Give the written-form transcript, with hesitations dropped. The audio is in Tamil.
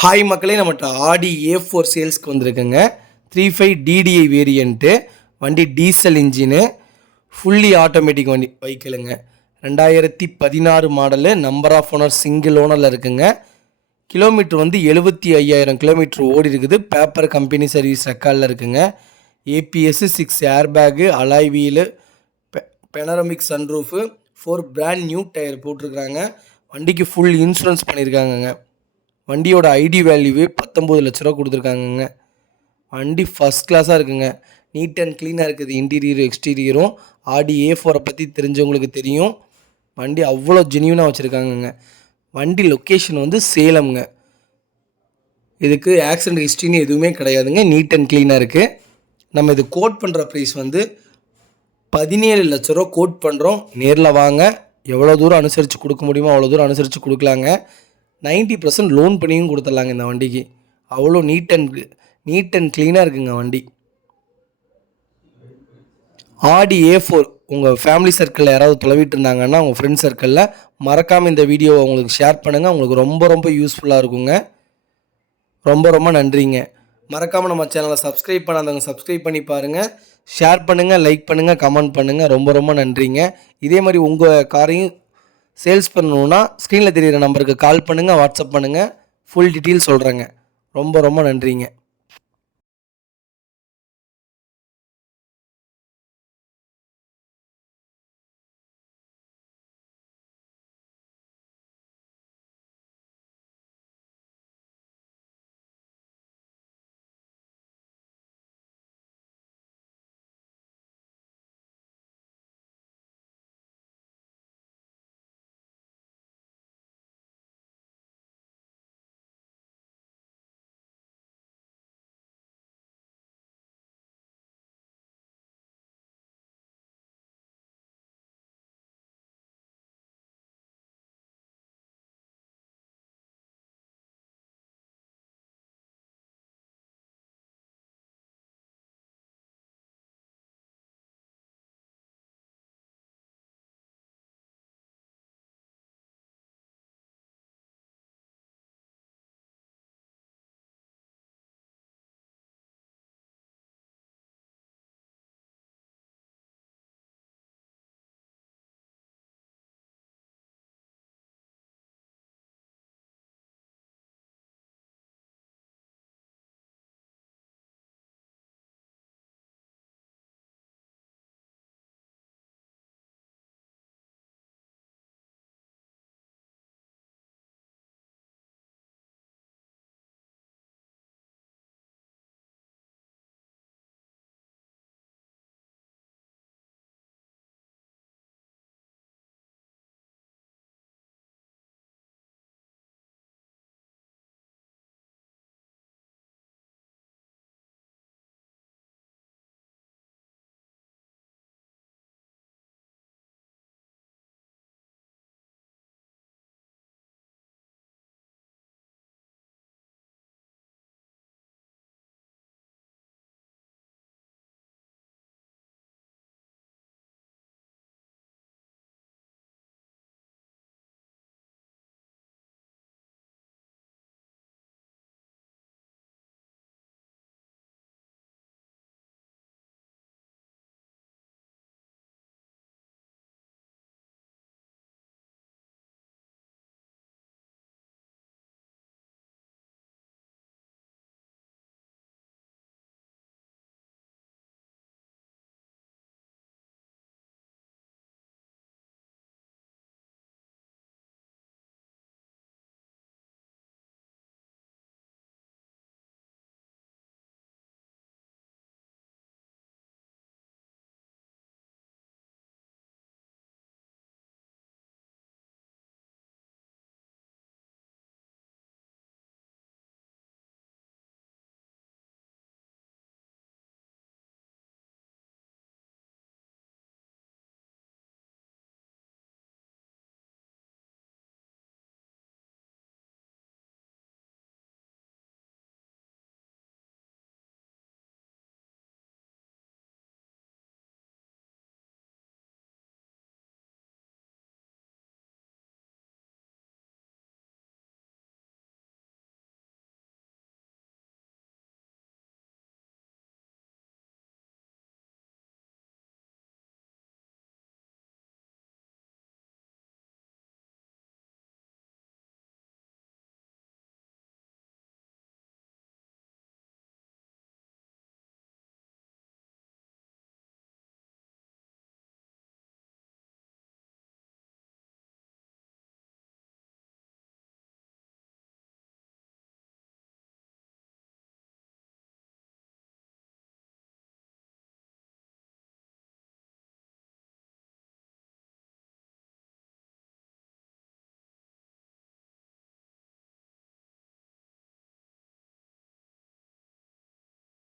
ஹாய் மக்களே, நம்மகிட்ட ஆடி A4 சேல்ஸ்க்கு வந்திருக்குங்க. 35 DDI வேரியண்ட்டு வண்டி, டீசல் இன்ஜினு, ஃபுல்லி ஆட்டோமேட்டிக் வண்டி வெஹிக்கிளுங்க. 2016 model, number of owner single ஓனரில் இருக்குங்க. கிலோமீட்டர் வந்து 75,000 கிலோமீட்டர் ஓடி இருக்குது. பேப்பர் கம்பெனி சர்வீஸ் ரெக்கார்டில் இருக்குங்க. APS, 6 air bag, alloy wheel, panoramic sunroof, 4 brand new tyre போட்டிருக்கிறாங்க. வண்டிக்கு ஃபுல் இன்சூரன்ஸ் பண்ணியிருக்காங்கங்க. வண்டியோட ஐடி வேல்யூவே 19 லட்ச ரூபா கொடுத்துருக்காங்கங்க. வண்டி ஃபஸ்ட் கிளாஸாக இருக்குங்க. நீட் அண்ட் க்ளீனாக இருக்குது. இன்டீரியரும் எக்ஸ்டீரியரும். ஆடி A4 பற்றி தெரிஞ்சவங்களுக்கு தெரியும். வண்டி அவ்வளோ ஜென்யூனாக வச்சுருக்காங்கங்க. வண்டி லொக்கேஷன் வந்து சேலம்ங்க. இதுக்கு ஆக்சிடென்ட் ஹிஸ்ட்ரின்னு எதுவுமே கிடையாதுங்க. நீட் அண்ட் க்ளீனாக இருக்குது. நம்ம இது கோட் பண்ணுற ப்ரைஸ் வந்து 17 லட்ச ரூபா கோட் பண்ணுறோம். நேரில் வாங்க, எவ்வளோ தூரம் அனுசரித்து கொடுக்க முடியுமோ அவ்வளோ தூரம் அனுசரித்து கொடுக்கலாங்க. 90% லோன் பண்ணியும் கொடுத்துடலாங்க. இந்த வண்டிக்கு அவ்வளோ நீட் அண்ட் க்ளீனாக இருக்குங்க வண்டி. ஆடி A4 உங்கள் ஃபேமிலி சர்க்கிளில் யாராவது தொலைவிட்டு இருந்தாங்கன்னா, உங்கள் ஃப்ரெண்ட்ஸ் சர்க்கிளில் மறக்காமல் இந்த வீடியோவை உங்களுக்கு ஷேர் பண்ணுங்கள். உங்களுக்கு ரொம்ப ரொம்ப யூஸ்ஃபுல்லாக இருக்குங்க. ரொம்ப நன்றிங்க. மறக்காமல் நம்ம சேனலை சப்ஸ்கிரைப் பண்ணாதவங்க சப்ஸ்கிரைப் பண்ணி பாருங்கள். ஷேர் பண்ணுங்கள், லைக் பண்ணுங்கள், கமெண்ட் பண்ணுங்கள். ரொம்ப நன்றிங்க. இதே மாதிரி உங்கள் காரையும் சேல்ஸ் பண்ணணுன்னா ஸ்க்ரீனில் தெரிகிற நம்பருக்கு கால் பண்ணுங்கள், வாட்ஸ்அப் பண்ணுங்கள். ஃபுல் டீட்டெயில் சொல்கிறேங்க. ரொம்ப நன்றிங்க.